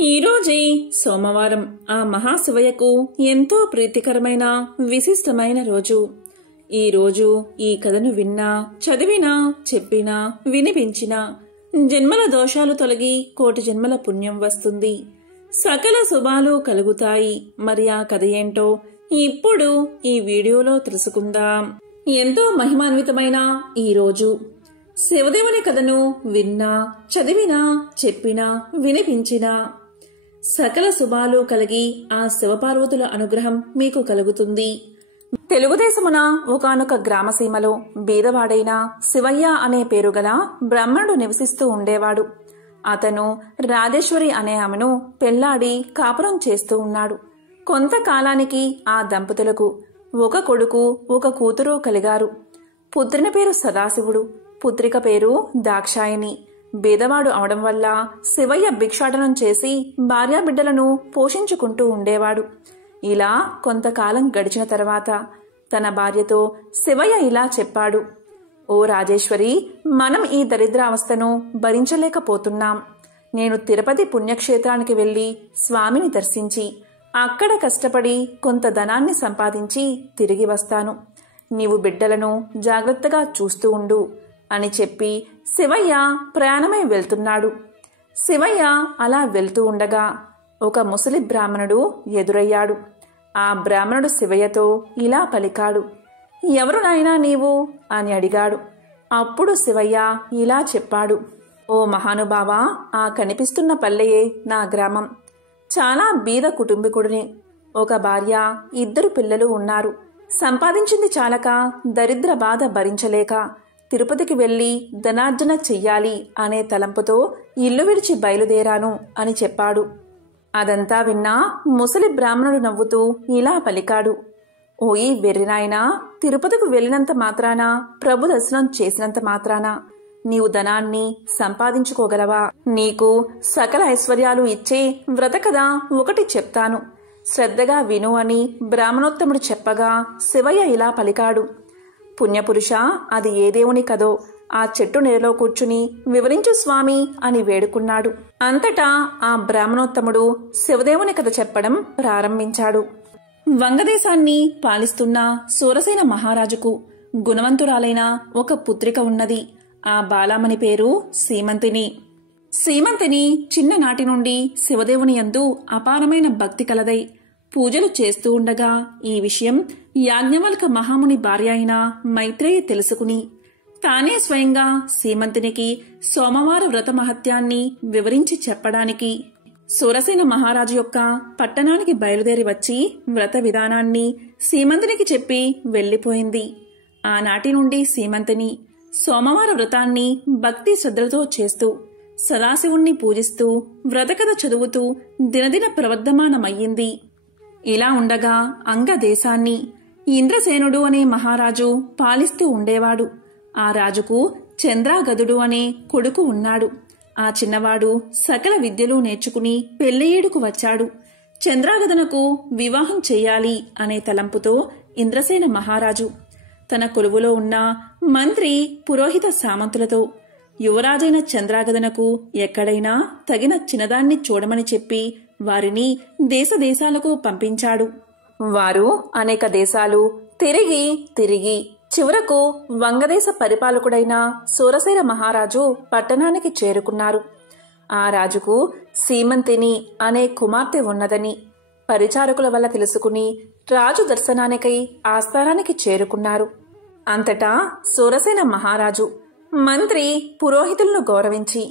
ఈరోజే సోమవారం ఆ మహాశివయ్యకు ఎంతో ప్రీతికరమైన విశిష్టమైన రోజు. ఈ రోజు ఈ కథను విన్నా, చదివినా, చెప్పినా, వినిపించినా జన్మల దోషాలు తొలగి కోటి జన్మల పుణ్యం వస్తుంది. సకల శుభాలు కలుగుతాయి. మరి ఆ కథ ఏంటో ఇప్పుడు ఈ వీడియోలో తెలుసుకుందాం. ఎంతో మహిమాన్వితమైన ఈ రోజు శివదేవుని కథను విన్నా, చదివినా, చెప్పినా, వినిపించినా సకల శుభాలు కలిగి ఆ శివపార్వతుల అనుగ్రహం మీకు కలుగుతుంది. తెలుగుదేశమున ఒకానొక గ్రామసీమలో బీదవాడైన శివయ్య అనే పేరుగల బ్రాహ్మణుడు నివసిస్తూ ఉండేవాడు. అతను రాజేశ్వరి అనే ఆమెను పెళ్లాడి కాపురం చేస్తూ ఉన్నాడు. కొంతకాలానికి ఆ దంపతులకు ఒక కొడుకు, ఒక కూతురు కలిగారు. పుత్రుని పేరు సదాశివుడు, పుత్రిక పేరు దాక్షాయణి. బీదవాడు అవడం వల్ల శివయ్య భిక్షాటనం చేసి భార్యాబిడ్డలను పోషించుకుంటూ ఉండేవాడు. ఇలా కొంతకాలం గడిచిన తర్వాత తన భార్యతో శివయ్య ఇలా చెప్పాడు: ఓ రాజేశ్వరి, మనం ఈ దరిద్రావస్థను భరించలేకపోతున్నాం. నేను తిరుపతి పుణ్యక్షేత్రానికి వెళ్లి స్వామిని దర్శించి అక్కడ కష్టపడి కొంత ధనాన్ని సంపాదించి తిరిగి వస్తాను. నీవు బిడ్డలను జాగ్రత్తగా చూస్తూ ఉండు అని చెప్పి శివయ్య ప్రయాణమై వెళ్తున్నాడు. శివయ్య అలా వెళ్తూ ఉండగా ఒక ముసలి బ్రాహ్మణుడు ఎదురయ్యాడు. ఆ బ్రాహ్మణుడు శివయ్యతో ఇలా పలికాడు: ఎవరు నాయనా నీవు అని అడిగాడు. అప్పుడు శివయ్య ఇలా చెప్పాడు: ఓ మహానుభావా, ఆ కనిపిస్తున్న పల్లెయే నా గ్రామం. చాలా బీద కుటుంబీకుడిని. ఒక భార్య, 2 పిల్లలు ఉన్నారు. సంపాదించింది చాలక దరిద్ర బాధ భరించలేక తిరుపతికి వెళ్లి ధనార్జన చెయ్యాలి అనే తలంపుతో ఇల్లు విడిచి బయలుదేరాను అని చెప్పాడు. అదంతా విన్నా ముసలి బ్రాహ్మణుడు నవ్వుతూ ఇలా పలికాడు: ఓయి వెర్రినాయనా, తిరుపతికి వెళ్ళినంత మాత్రాన, ప్రభు దర్శనం చేసినంత మాత్రాన నీవు ధనాన్ని సంపాదించుకోగలవా? నీకు సకల ఐశ్వర్యాలు ఇచ్చే వ్రత కథ ఒకటి చెప్తాను, శ్రద్ధగా విను అని బ్రాహ్మణోత్తముడు చెప్పగా శివయ్య ఇలా పలికాడు: పుణ్యపురుష, అది ఏ దేవుని కదో ఆ చెట్టు నీడలో కూర్చుని వివరించు స్వామి అని వేడుకున్నాడు. అంతటా ఆ బ్రాహ్మణోత్తముడు శివదేవుని కథ చెప్పడం ప్రారంభించాడు. వంగదేశాన్ని పాలిస్తున్న సూరసేన మహారాజుకు గుణవంతురాలైన ఒక పుత్రిక ఉన్నది. ఆ బాలామణి పేరు సీమంతిని. సీమంతిని చిన్ననాటి నుండి శివదేవుని యందు అపారమైన భక్తి కలదై పూజలు చేస్తూ ఉండగా ఈ విషయం యాజ్ఞవల్క మహాముని భార్య అయిన మైత్రేయి తెలుసుకుని తానే స్వయంగా సీమంతినికి సోమవార వ్రత మహత్యాన్ని వివరించి చెప్పడానికి సూరసేన మహారాజు యొక్క పట్టణానికి బయలుదేరి వచ్చి వ్రత విధానాన్ని సీమంతినికి చెప్పి వెళ్లిపోయింది. ఆనాటి నుండి సీమంతిని సోమవార వ్రతాన్ని భక్తి శ్రద్ధలతో చేస్తూ సదాశివుణ్ణి పూజిస్తూ వ్రతకథ చదువుతూ దినదిన ప్రవర్ధమానమయ్యింది. ఇలా ఉండగా అంగదేశాన్ని ఇంద్రసేనుడు అనే మహారాజు పాలిస్తూ ఉండేవాడు. ఆ రాజుకు చంద్రాగదుడు అనే కొడుకు ఉన్నాడు. ఆ చిన్నవాడు సకల విద్యలు నేర్చుకుని పెళ్లియేడుకు వచ్చాడు. చంద్రాగదునకు వివాహం చెయ్యాలి అనే తలంపుతో ఇంద్రసేన మహారాజు తన కొలువులో ఉన్న మంత్రి, పురోహిత సామంతులతో యువరాజైన చంద్రాగదునకు ఎక్కడైనా తగిన చిన్నదాన్ని చూడమని చెప్పి వారిని దేశాలకు పంపించాడు. వారు అనేక దేశాలు తిరిగి చివరకు వంగదేశ పరిపాలకుడైన సూరసేన మహారాజు పట్టణానికి చేరుకున్నారు. ఆ రాజుకు సీమంతిని అనే కుమార్తె ఉన్నదని పరిచారకుల వల్ల తెలుసుకుని రాజు దర్శనానికై ఆస్థానానికి చేరుకున్నారు. అంతటా సూరసేన మహారాజు మంత్రి, పురోహితులను గౌరవించి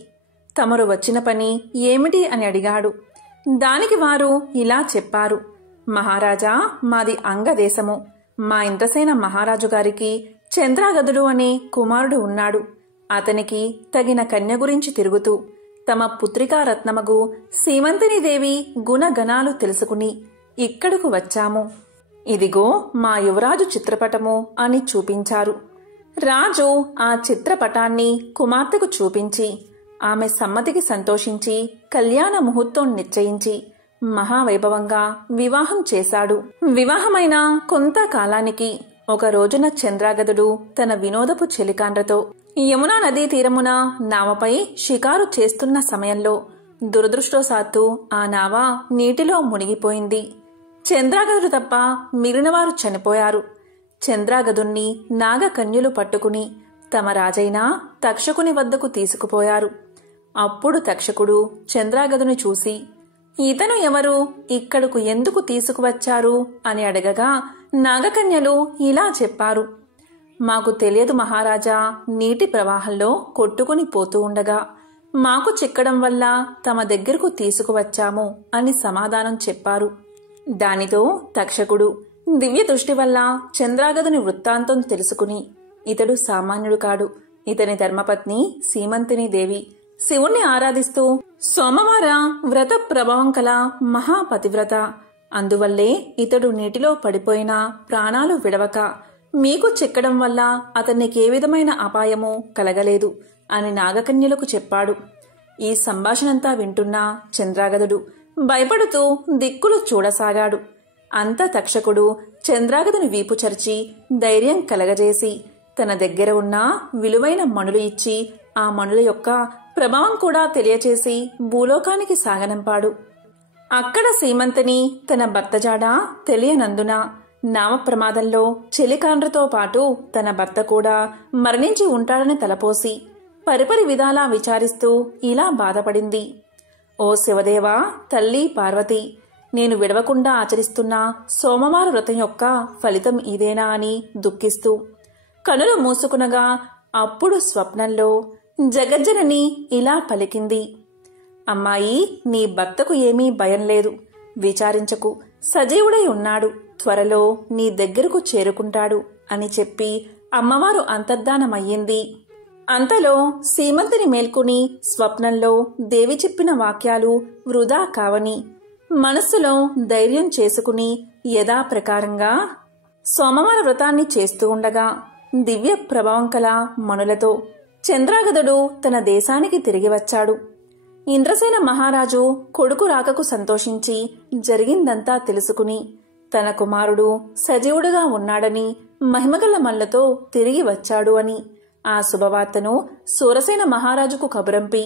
తమరు వచ్చిన పని ఏమిటి అని అడిగాడు. దానికి వారు ఇలా చెప్పారు: మహారాజా, మాది అంగదేశము. మా ఇంద్రసేన మహారాజు గారికి చంద్రాగదుడు అనే కుమారుడు ఉన్నాడు. అతనికి తగిన కన్య గురించి తిరుగుతూ తమ పుత్రికా రత్నమగు సీమంతిని దేవి గుణగణాలు తెలుసుకుని ఇక్కడకు వచ్చాము. ఇదిగో మా యువరాజు చిత్రపటము అని చూపించారు. రాజు ఆ చిత్రపటాన్ని కుమార్తెకు చూపించి ఆమె సమ్మతికి సంతోషించి కళ్యాణ ముహూర్తం నిశ్చయించి మహావైభవంగా వివాహం చేశాడు. వివాహమైన కొంతకాలానికి ఒక రోజున చంద్రాగదుడు తన వినోదపు చెలికాండ్రతో యమునా నదీ తీరమున నావపై షికారు చేస్తున్న సమయంలో దురదృష్టవశాత్తు ఆ నావ నీటిలో మునిగిపోయింది. చంద్రాగదుడు తప్ప మిగిలినవారు చనిపోయారు. చంద్రాగదుణ్ణి నాగకన్యలు పట్టుకుని తమ రాజైన తక్షకుని వద్దకు తీసుకుపోయారు. అప్పుడు తక్షకుడు చంద్రాగదుని చూసి, ఇతను ఎవరు, ఇక్కడకు ఎందుకు తీసుకువచ్చారు అని అడగగా నాగకన్యలు ఇలా చెప్పారు, మాకు తెలియదు మహారాజా, నీటి ప్రవాహంలో కొట్టుకుని పోతూ ఉండగా మాకు చిక్కడం వల్ల తమ దగ్గరకు తీసుకువచ్చాము అని సమాధానం చెప్పారు. దానితో తక్షకుడు దివ్య దృష్టి వల్ల చంద్రాగదుని వృత్తాంతం తెలుసుకుని, ఇతడు సామాన్యుడు కాడు, ఇతని ధర్మపత్ని సీమంతిని దేవి శివుణ్ణి ఆరాధిస్తూ సోమవార వ్రత ప్రభావం కల మహాపతివ్రత, అందువల్లే ఇతడు నీటిలో పడిపోయినా ప్రాణాలు విడవక మీకు చిక్కడం వల్ల అతన్నికే విధమైన అపాయము కలగలేదు అని నాగకన్యలకు చెప్పాడు. ఈ సంభాషణంతా వింటున్న చంద్రాగదుడు భయపడుతూ దిక్కులు చూడసాగాడు. అంత తక్షకుడు చంద్రాగదుని వీపు చరిచి ధైర్యం కలగజేసి తన దగ్గర ఉన్న విలువైన మణులు ఇచ్చి ఆ మణుల యొక్క ప్రభావం కూడా తెలియచేసి భూలోకానికి సాగనంపాడు. అక్కడ సీమంతిని తన భర్త జాడ తెలియనందున నామ ప్రమాదంలో చెలికాండ్రతో పాటు తన భర్త కూడా మరణించి ఉంటాడని తలపోసి పరిపరి విధాలా విచారిస్తూ ఇలా బాధపడింది. ఓ శివదేవా, తల్లి పార్వతి, నేను విడవకుండా ఆచరిస్తున్న సోమవార వ్రతం యొక్క ఫలితం ఇదేనా అని దుఃఖిస్తూ కనులు మూసుకునగా అప్పుడు స్వప్నంలో జగజ్జనని ఇలా పలికింది, అమ్మాయి, నీ భర్తకు ఏమీ భయం లేదు, విచారించకు, సజీవుడై ఉన్నాడు, త్వరలో నీ దగ్గరకు చేరుకుంటాడు అని చెప్పి అమ్మవారు అంతర్ధానమయ్యింది. అంతలో సీమంతిని మేల్కొని స్వప్నంలో దేవి చెప్పిన వాక్యాలు వృధా కావని మనస్సులో ధైర్యం చేసుకుని యథాప్రకారంగా సోమవార వ్రతాన్ని చేస్తూ ఉండగా దివ్య ప్రభావం కల మణులతో చంద్రాగదుడు తన దేశానికి తిరిగి వచ్చాడు. ఇంద్రసేన మహారాజు కొడుకు రాకకు సంతోషించి జరిగిందంతా తెలుసుకుని తన కుమారుడు సజీవుడుగా ఉన్నాడని మహిమగల మల్లతో తిరిగి వచ్చాడు అని ఆ శుభవార్తను సూరసేన మహారాజుకు కబురంపి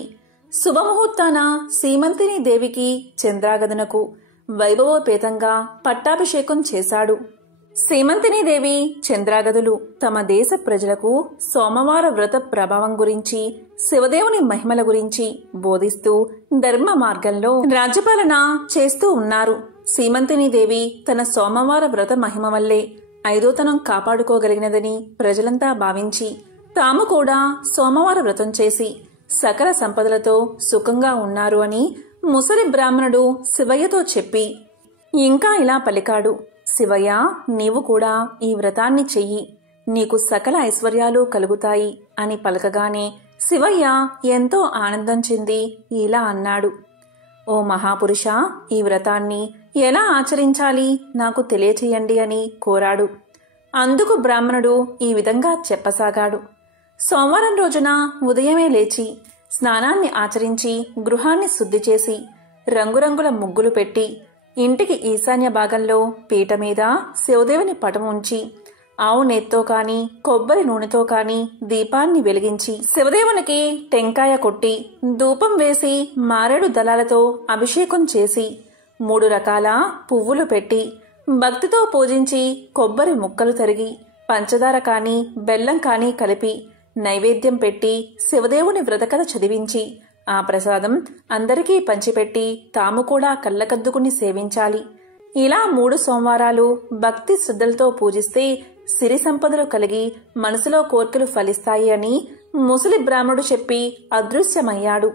శుభముహూర్తాన సీమంతిని దేవికి చంద్రాగదునకు వైభవోపేతంగా పట్టాభిషేకం చేశాడు. సీమంతిని దేవి చంద్రాగదులు తమ దేశ ప్రజలకు సోమవార వ్రత ప్రభావం గురించి, శివదేవుని మహిమల గురించి బోధిస్తూ ధర్మ మార్గంలో రాజ్యపాలన చేస్తూ ఉన్నారు. సీమంతిని దేవి తన సోమవార వ్రత మహిమ వల్లే ఐదోతనం కాపాడుకోగలిగినదని ప్రజలంతా భావించి తాము కూడా సోమవార వ్రతం చేసి సకల సంపదలతో సుఖంగా ఉన్నారు అని ముసలి బ్రాహ్మణుడు శివయ్యతో చెప్పి ఇంకా ఇలా పలికాడు, శివయ్య, నీవు కూడా ఈ వ్రతాన్ని చెయ్యి, నీకు సకల ఐశ్వర్యాలు కలుగుతాయి అని పలకగానే శివయ్య ఎంతో ఆనందం చెంది ఇలా అన్నాడు, ఓ మహాపురుష, ఈ వ్రతాన్ని ఎలా ఆచరించాలి నాకు తెలియచేయండి అని కోరాడు. అందుకు బ్రాహ్మణుడు ఈ విధంగా చెప్పసాగాడు, సోమవారం రోజున ఉదయమే లేచి స్నానాన్ని ఆచరించి గృహాన్ని శుద్ధి చేసి రంగురంగుల ముగ్గులు పెట్టి ఇంటికి ఈశాన్య భాగంలో పీట మీద శివదేవుని పటం ఉంచి ఆవు నెయ్యితో కాని కొబ్బరి నూనెతో కాని దీపాన్ని వెలిగించి శివదేవునికి టెంకాయ కొట్టి ధూపం వేసి మారేడు దళాలతో అభిషేకం చేసి 3 రకాల పువ్వులు పెట్టి భక్తితో పూజించి కొబ్బరి ముక్కలు తరిగి పంచదార కాని బెల్లం కాని కలిపి నైవేద్యం పెట్టి శివదేవుని వ్రతకథ చదివించి ఆ ప్రసాదం అందరికీ పంచిపెట్టి తాము కూడా కళ్ళకద్దుకుని సేవించాలి. ఇలా 3 సోమవారాలు భక్తి శ్రద్ధలతో పూజిస్తే సిరి సంపదలు కలిగి మనసులో కోర్కెలు ఫలిస్తాయి అని ముసలి బ్రాహ్మణుడు చెప్పి అదృశ్యమయ్యాడు.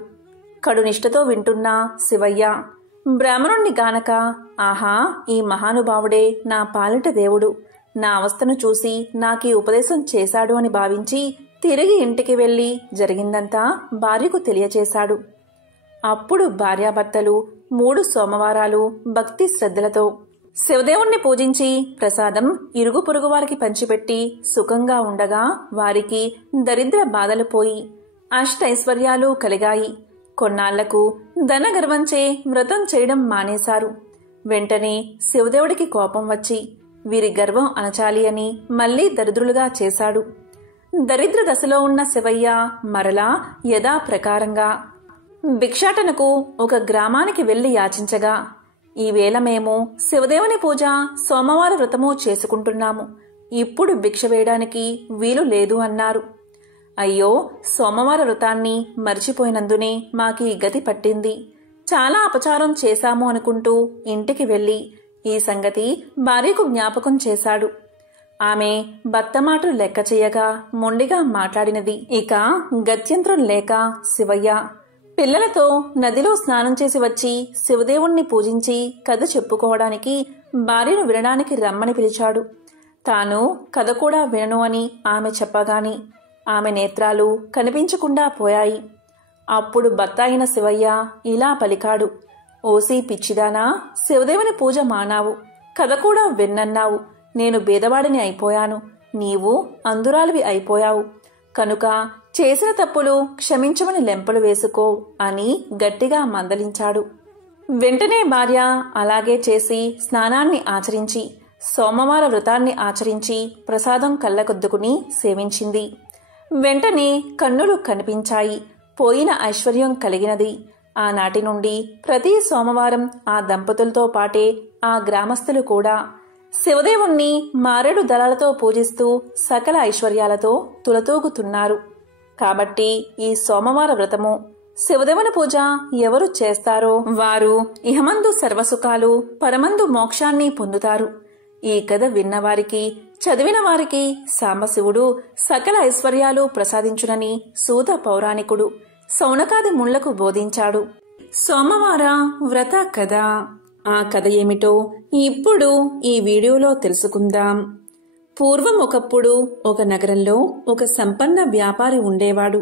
కడునిష్టతో వింటున్న శివయ్య బ్రాహ్మణుణ్ణి గానక, ఆహా, ఈ మహానుభావుడే నా పాలిట దేవుడు, నా అవస్థను చూసి నాకీ ఉపదేశం చేశాడు అని భావించి తిరిగి ఇంటికి వెళ్లి జరిగిందంతా భార్యకు తెలియచేశాడు. అప్పుడు భార్యాభర్తలు 3 సోమవారాలు భక్తి శ్రద్ధలతో శివదేవుణ్ణి పూజించి ప్రసాదం ఇరుగు పొరుగు వారికి పంచిపెట్టి సుఖంగా ఉండగా వారికి దరిద్ర బాధలు పోయి అష్టైశ్వర్యాలు కలిగాయి. కొన్నాళ్లకు ధనగర్వంచే వ్రతం చేయడం మానేశారు. వెంటనే శివదేవుడికి కోపం వచ్చి వీరి గర్వం అణచాలి అని మళ్లీ దరిద్రులుగా చేశాడు. దరిద్ర దశలో ఉన్న శివయ్య మరలా యథాప్రకారంగా భిక్షాటనకు ఒక గ్రామానికి వెళ్లి యాచించగా, ఈవేళ మేము శివదేవుని పూజ, సోమవార వ్రతము చేసుకుంటున్నాము. ఇప్పుడు భిక్ష వేయడానికి వీలు లేదు అన్నారు. అయ్యో, సోమవార వ్రతాన్ని మర్చిపోయినందునే మాకీ గతి పట్టింది. చాలా అపచారం చేశాము అనుకుంటూ ఇంటికి వెళ్లి ఈ సంగతి భార్యకు జ్ఞాపకం చేశాడు. ఆమె భర్త మాటలు లెక్క చేయగా మొండిగా మాట్లాడినది. ఇక గత్యంతరం లేక శివయ్య పిల్లలతో నదిలో స్నానం చేసి వచ్చి శివదేవుణ్ణి పూజించి కథ చెప్పుకోవడానికి భార్యను వినడానికి రమ్మని పిలిచాడు. తాను కథ కూడా వినను అని ఆమె చెప్పగాని ఆమె నేత్రాలు కనిపించకుండా పోయాయి. అప్పుడు భర్త అయిన శివయ్య ఇలా పలికాడు. ఓసి పిచ్చిదానా, శివదేవుని పూజ మానావు, కథ కూడా విన్నన్నావు. నేను బీదవాడిని అయిపోయాను, నీవు అందురాలివి అయిపోయావు. కనుక చేసిన తప్పులు క్షమించమని లెంపలు వేసుకో అని గట్టిగా మందలించాడు. వెంటనే భార్య అలాగే చేసి స్నానాన్ని ఆచరించి సోమవార వ్రతాన్ని ఆచరించి ప్రసాదం కళ్ళకొద్దుకుని సేవించింది. వెంటనే కన్నులు కనిపించాయి. పోయిన ఐశ్వర్యం కలిగినది. ఆనాటి నుండి ప్రతి సోమవారం ఆ దంపతులతో పాటే ఆ గ్రామస్తులు కూడా శివదేవుణ్ణి మారేడు దళాలతో పూజిస్తూ సకల ఐశ్వర్యాలతో తులతూగుతున్నారు. కాబట్టి ఈ సోమవార వ్రతము, శివదేవుని పూజ ఎవరు చేస్తారో వారు ఇహమందు సర్వసుఖాలు, పరమందు మోక్షాన్ని పొందుతారు. ఈ కథ విన్నవారికి, చదివిన వారికి సాంబశివుడు సకల ఐశ్వర్యాలు ప్రసాదించునని సూత పౌరాణికుడు శౌనకాది ముళ్లకు బోధించాడు. సోమవార వ్రత కథ. ఆ కథ ఏమిటో ఇప్పుడు ఈ వీడియోలో తెలుసుకుందాం. పూర్వం ఒకప్పుడు ఒక నగరంలో ఒక సంపన్న వ్యాపారి ఉండేవాడు.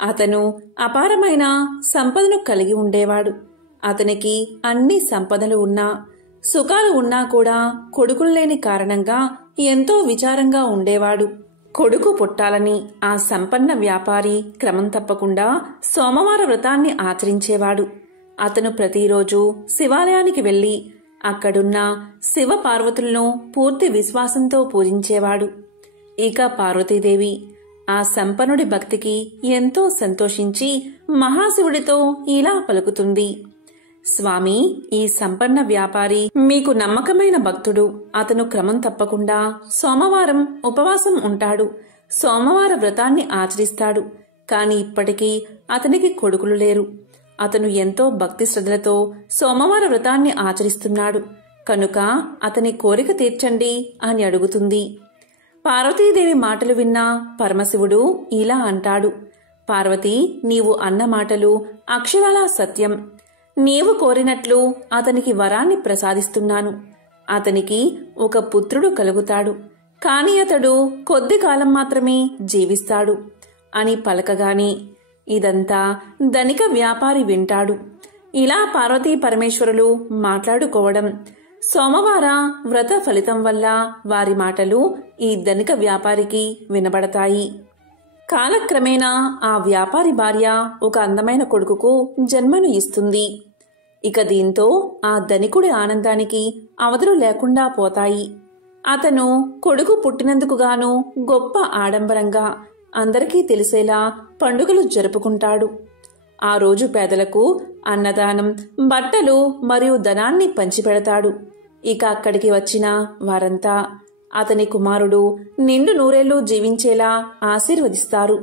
అతను అపారమైన సంపదను కలిగి ఉండేవాడు. అతనికి అన్ని సంపదలు ఉన్నా, సుఖాలు ఉన్నా కూడా కొడుకులు లేని కారణంగా ఎంతో విచారంగా ఉండేవాడు. కొడుకు పుట్టాలని ఆ సంపన్న వ్యాపారి క్రమం తప్పకుండా సోమవార వ్రతాన్ని ఆచరించేవాడు. అతను ప్రతిరోజు శివాలయానికి వెళ్లి అక్కడున్న శివ పార్వతులను పూర్తి విశ్వాసంతో పూజించేవాడు. ఇక పార్వతీదేవి ఆ సంపన్నుడి భక్తికి ఎంతో సంతోషించి మహాశివుడితో ఇలా పలుకుతుంది. స్వామి, ఈ సంపన్న వ్యాపారి మీకు నమ్మకమైన భక్తుడు. అతను క్రమం తప్పకుండా సోమవారం ఉపవాసం ఉంటాడు, సోమవార వ్రతాన్ని ఆచరిస్తాడు. కాని ఇప్పటికీ అతనికి కొడుకులు లేరు. అతను ఎంతో భక్తి శ్రద్ధలతో సోమవార వ్రతాన్ని ఆచరిస్తున్నాడు. కనుక అతని కోరిక తీర్చండి అని అడుగుతుంది. పార్వతీదేవి మాటలు విన్న పరమశివుడు ఇలా అంటాడు. పార్వతి, నీవు అన్న మాటలు అక్షరాలా సత్యం. నీవు కోరినట్లు అతనికి వరాన్ని ప్రసాదిస్తున్నాను. అతనికి ఒక పుత్రుడు కలుగుతాడు. కాని అతడు కొద్ది కాలం మాత్రమే జీవిస్తాడు అని పలకగానే ఇదంతా ధనిక వ్యాపారి వింటాడు. ఇలా పార్వతీ పరమేశ్వరులు మాట్లాడుకోవడం, సోమవార వ్రత ఫలితం వల్ల వారి మాటలు ఈ ధనిక వ్యాపారికి వినబడతాయి. కాలక్రమేణా ఆ వ్యాపారి భార్య ఒక అందమైన కొడుకుకు జన్మను ఇస్తుంది. ఇక దీంతో ఆ ధనికుడి ఆనందానికి అవధులు లేకుండా పోతాయి. అతను కొడుకు పుట్టినందుకు గాను గొప్ప ఆడంబరంగా అందరికీ తెలిసేలా పండుగలు జరుపుకుంటాడు. ఆ రోజు పేదలకు అన్నదానం, బట్టలు మరియు ధనాన్ని పంచిపెడతాడు. ఇక అక్కడికి వచ్చిన వారంతా అతని కుమారుడు నిండు నూరేళ్లు జీవించేలా ఆశీర్వదిస్తారు.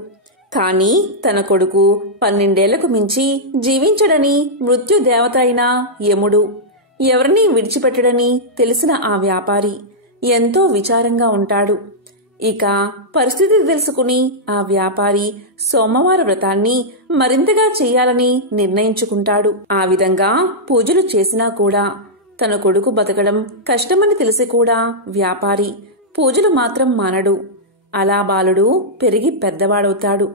కాని తన కొడుకు 12 మించి జీవించడని మృత్యుదేవత అయిన యముడు ఎవరినీ విడిచిపెట్టడని తెలిసిన ఆ వ్యాపారి ఎంతో విచారంగా ఉంటాడు. ఇక పరిస్థితి తెలుసుకుని ఆ వ్యాపారి సోమవార వ్రతాన్ని మరింతగా చెయ్యాలని నిర్ణయించుకుంటాడు. ఆ విధంగా పూజలు చేసినా కూడా తన కొడుకు బతకడం కష్టమని తెలిసి కూడా వ్యాపారి పూజలు మాత్రం మానడు. అలా బాలుడు పెరిగి పెద్దవాడవుతాడు.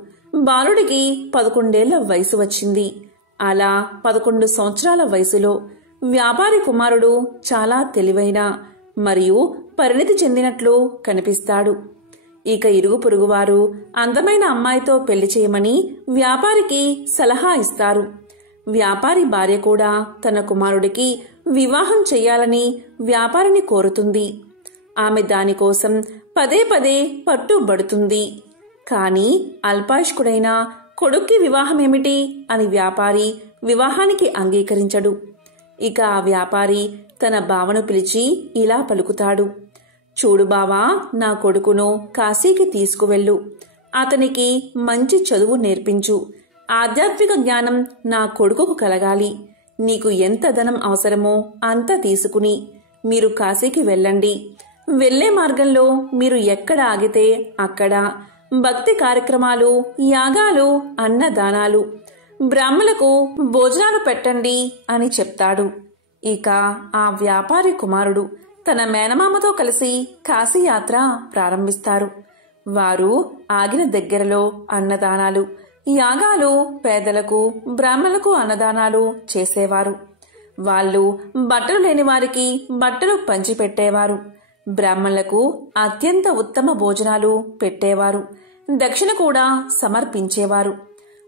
బాలుడికి 11 వయసు వచ్చింది. అలా 11 సంవత్సరాల వయసులో వ్యాపారి కుమారుడు చాలా తెలివైన మరియు పరిణితి చెందినట్లు కనిపిస్తాడు. ఇక ఇరుగు పొరుగువారు అందమైన అమ్మాయితో పెళ్లి చేయమని వ్యాపారికి సలహా ఇస్తారు. వ్యాపారి భార్య కూడా తన కుమారుడికి వివాహం చెయ్యాలని వ్యాపారిని కోరుతుంది. ఆమె దానికోసం పదే పదే పట్టుబడుతుంది. కాని అల్పాయుష్కుడైన కొడుక్కి వివాహమేమిటి అని వ్యాపారి వివాహానికి అంగీకరించడు. ఇక ఆ వ్యాపారి తన బావను పిలిచి ఇలా పలుకుతాడు. చూడు బావా, నా కొడుకును కాశీకి తీసుకువెళ్ళు. అతనికి మంచి చదువు నేర్పించు. ఆధ్యాత్మిక జ్ఞానం నా కొడుకుకు కలగాలి. నీకు ఎంత ధనం అవసరమో అంత తీసుకుని మీరు కాశీకి వెళ్ళండి. వెళ్లే మార్గంలో మీరు ఎక్కడ ఆగితే అక్కడ భక్తి కార్యక్రమాలు, యాగాలు, అన్నదానాలు, బ్రాహ్మలకు భోజనాలు పెట్టండి అని చెప్తాడు. ఇక ఆ వ్యాపారి కుమారుడు తన మేనమామతో కలిసి కాశీయాత్ర ప్రారంభిస్తారు. వారు ఆగిన దగ్గరలో అన్నదానాలు, యాగాలు, పేదలకు, బ్రాహ్మణులకు అన్నదానాలు చేసేవారు. వాళ్ళు బట్టలు లేని వారికి బట్టలు పంచిపెట్టేవారు. బ్రాహ్మణులకు అత్యంత ఉత్తమ భోజనాలు పెట్టేవారు. దక్షిణ కూడా సమర్పించేవారు.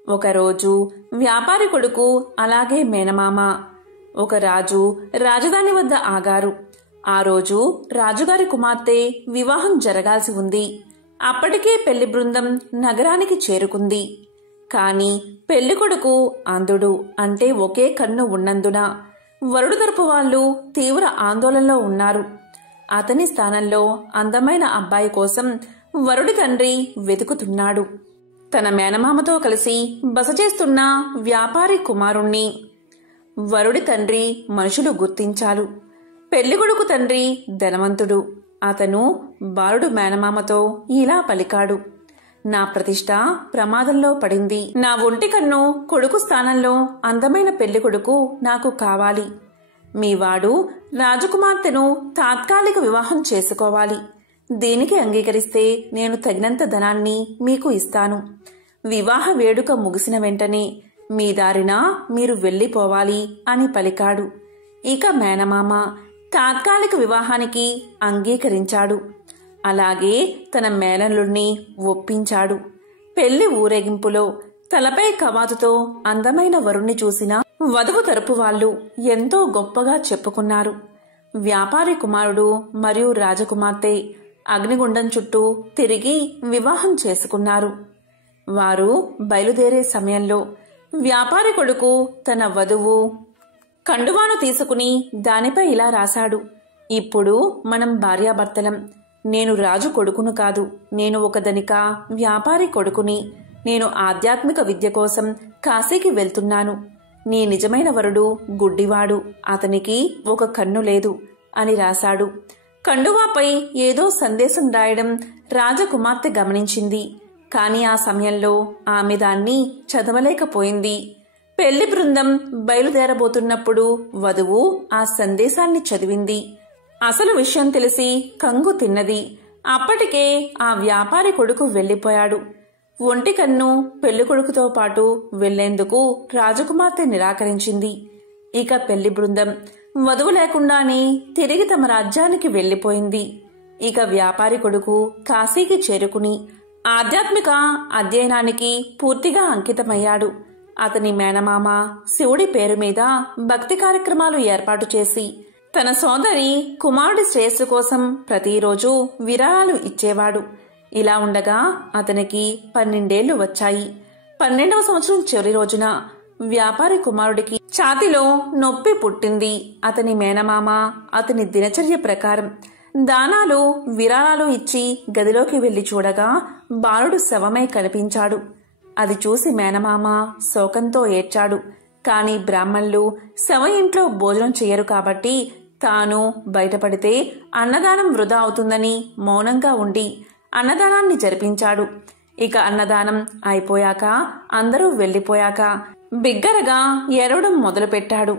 ఒకరోజు వ్యాపారి కొడుకు అలాగే మేనమామ ఒక రాజు రాజధాని వద్ద ఆగారు. ఆ రోజు రాజుగారి కుమార్తె వివాహం జరగాల్సి ఉంది. అప్పటికే పెళ్లి బృందం నగరానికి చేరుకుంది. కాని పెళ్లికొడుకు అంధుడు, అంటే ఒకే కన్ను ఉన్నందున వరుడు తరపు వాళ్ళు తీవ్ర ఆందోళనలో ఉన్నారు. అతని స్థానంలో అందమైన అబ్బాయి కోసం వరుడి తండ్రి వెతుకుతున్నాడు. తన మేనమామతో కలిసి బస చేస్తున్న వ్యాపారి కుమారుణ్ణి వరుడి తండ్రి మనుషులు గుర్తించారు. పెళ్లికొడుకు తండ్రి ధనవంతుడు. అతను బాలుడు మేనమామతో ఇలా పలికాడు. నా ప్రతిష్ట ప్రమాదంలో పడింది. నా ఒంటి కన్ను కొడుకు స్థానంలో అందమైన పెళ్లికొడుకు నాకు కావాలి. మీవాడు రాజకుమార్తెను తాత్కాలిక వివాహం చేసుకోవాలి. దీనికి అంగీకరిస్తే నేను తగినంత ధనాన్ని మీకు ఇస్తాను. వివాహ వేడుక ముగిసిన వెంటనే మీ దారిన మీరు వెళ్లిపోవాలి అని పలికాడు. ఇక మేనమామ తాత్కాలిక వివాహానికి అంగీకరించాడు. అలాగే తన మేనల్లుణ్ణి ఒప్పించాడు. పెళ్లి ఊరేగింపులో తలపై కవాతుతో అందమైన వరుణ్ణి చూసిన వధువు తరపు వాళ్ళు ఎంతో గొప్పగా చెప్పుకున్నారు. వ్యాపారి కుమారుడు మరియు రాజకుమార్తె అగ్నిగుండం చుట్టూ తిరిగి వివాహం చేసుకున్నారు. వారు బయలుదేరే సమయంలో వ్యాపారి కొడుకు తన వధువు కండువాను తీసుకుని దానిపై ఇలా రాశాడు. ఇప్పుడు మనం భార్యాభర్తలం. నేను రాజు కొడుకును కాదు. నేను ఒక ధనిక వ్యాపారి కొడుకుని. నేను ఆధ్యాత్మిక విద్య కోసం కాశీకి వెళ్తున్నాను. నీ నిజమైన వరుడు గుడ్డివాడు. అతనికి ఒక కన్ను లేదు అని రాశాడు. కండువాపై ఏదో సందేశం రాయడం రాజకుమార్తె గమనించింది. కాని ఆ సమయంలో ఆమె దాన్ని చదవలేకపోయింది. పెళ్లి బృందం బయలుదేరబోతున్నప్పుడు వధువు ఆ సందేశాన్ని చదివింది. అసలు విషయం తెలిసి కంగు తిన్నది. అప్పటికే ఆ వ్యాపారి కొడుకు వెళ్లిపోయాడు. ఒంటి కన్ను పెళ్లి కొడుకుతో పాటు వెళ్లేందుకు రాజకుమార్తె నిరాకరించింది. ఇక పెళ్లి బృందం వధువు లేకుండానే తిరిగి తమ రాజ్యానికి వెళ్లిపోయింది. ఇక వ్యాపారి కొడుకు కాశీకి చేరుకుని ఆధ్యాత్మిక అధ్యయనానికి పూర్తిగా అంకితమయ్యాడు. అతని మేనమామ శివుడి పేరు మీద భక్తి కార్యక్రమాలు ఏర్పాటు చేసి తన సోదరి కుమారుడి శ్రేయస్సు కోసం ప్రతిరోజు విరాళాలు ఇచ్చేవాడు. ఇలా ఉండగా అతనికి 12 ఏళ్లు వచ్చాయి. 12వ సంవత్సరం చివరి రోజున వ్యాపారి కుమారుడికి ఛాతిలో నొప్పి పుట్టింది. అతని మేనమామ అతని దినచర్య ప్రకారం దానాలు, విరాళాలు ఇచ్చి గదిలోకి వెళ్లి చూడగా బాలుడు శవమై కనిపించాడు. అది చూసి మేనమామ శోకంతో ఏడ్చాడు. కాని బ్రాహ్మణులు శవ ఇంట్లో భోజనం చెయ్యరు కాబట్టి తాను బయటపడితే అన్నదానం వృధా అవుతుందని మౌనంగా ఉండి అన్నదానాన్ని జరిపించాడు. ఇక అన్నదానం అయిపోయాక అందరూ వెళ్లిపోయాక బిగ్గరగా ఏడవడం మొదలుపెట్టాడు.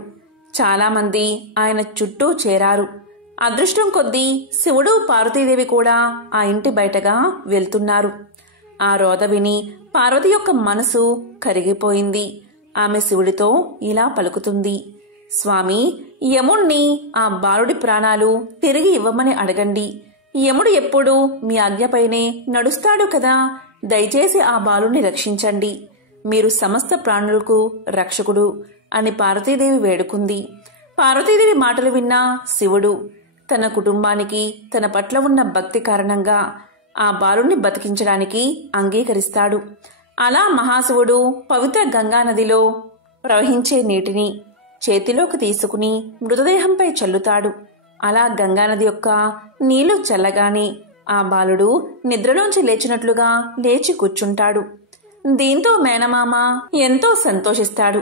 చాలామంది ఆయన చుట్టూ చేరారు. అదృష్టం కొద్దీ శివుడు, పార్వతీదేవి కూడా ఆ ఇంటి బయటగా వెళ్తున్నారు. ఆ రోద విని పార్వతి యొక్క మనసు కరిగిపోయింది. ఆమె శివుడితో ఇలా పలుకుతుంది. స్వామి, యముణ్ణి ఆ బాలుడి ప్రాణాలు తిరిగి ఇవ్వమని అడగండి. యముడు ఎప్పుడూ మీ ఆజ్ఞపైనే నడుస్తాడు కదా. దయచేసి ఆ బాలుని రక్షించండి. మీరు సమస్త ప్రాణులకు రక్షకుడు అని పార్వతీదేవి వేడుకుంది. పార్వతీదేవి మాటలు విన్న శివుడు తన కుటుంబానికి తన పట్ల ఉన్న భక్తి కారణంగా ఆ బాలుణ్ణి బతికించడానికి అంగీకరిస్తాడు. అలా మహాశివుడు పవిత్ర గంగానదిలో ప్రవహించే నీటిని చేతిలోకి తీసుకుని మృతదేహంపై చల్లుతాడు. అలా గంగానది యొక్క నీళ్లు చల్లగానే ఆ బాలుడు నిద్రలోంచి లేచినట్లుగా లేచి కూర్చుంటాడు. దీంతో మేనమామ ఎంతో సంతోషిస్తాడు.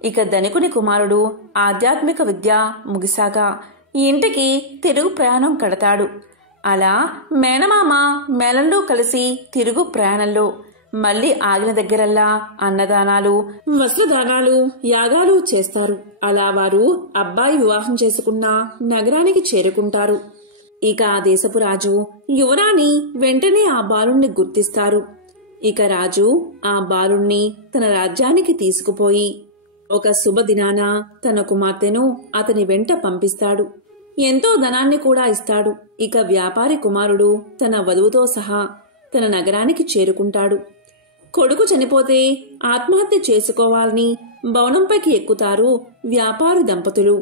ఇక ధనికుని కుమారుడు ఆధ్యాత్మిక విద్య ముగిసాక ఇంటికి తిరుగు ప్రయాణం కడతాడు. అలా మేనమామ మేళంలో కలిసి తిరుగు ప్రయాణంలో మళ్లీ ఆగిన దగ్గరల్లా అన్నదానాలు, వస్త్రదానాలు, యాగాలు చేస్తారు. అలా వారు అబ్బాయి వివాహం చేసుకున్న నగరానికి చేరుకుంటారు. ఇక ఆ దేశపు రాజు యువరాణి వెంటనే ఆ బాలుణ్ణి గుర్తిస్తారు. ఇక రాజు ఆ బాలుణ్ణి తన రాజ్యానికి తీసుకుపోయి ఒక శుభదినాన తన కుమార్తెను అతని వెంట పంపిస్తాడు. ఎంతో ధనాన్ని కూడా ఇస్తాడు. ఇక వ్యాపారి కుమారుడు తన వధువుతో సహా తన నగరానికి చేరుకుంటాడు. కొడుకు చనిపోతే ఆత్మహత్య చేసుకోవాలని భవనంపైకి ఎక్కుతారు వ్యాపారి దంపతులు.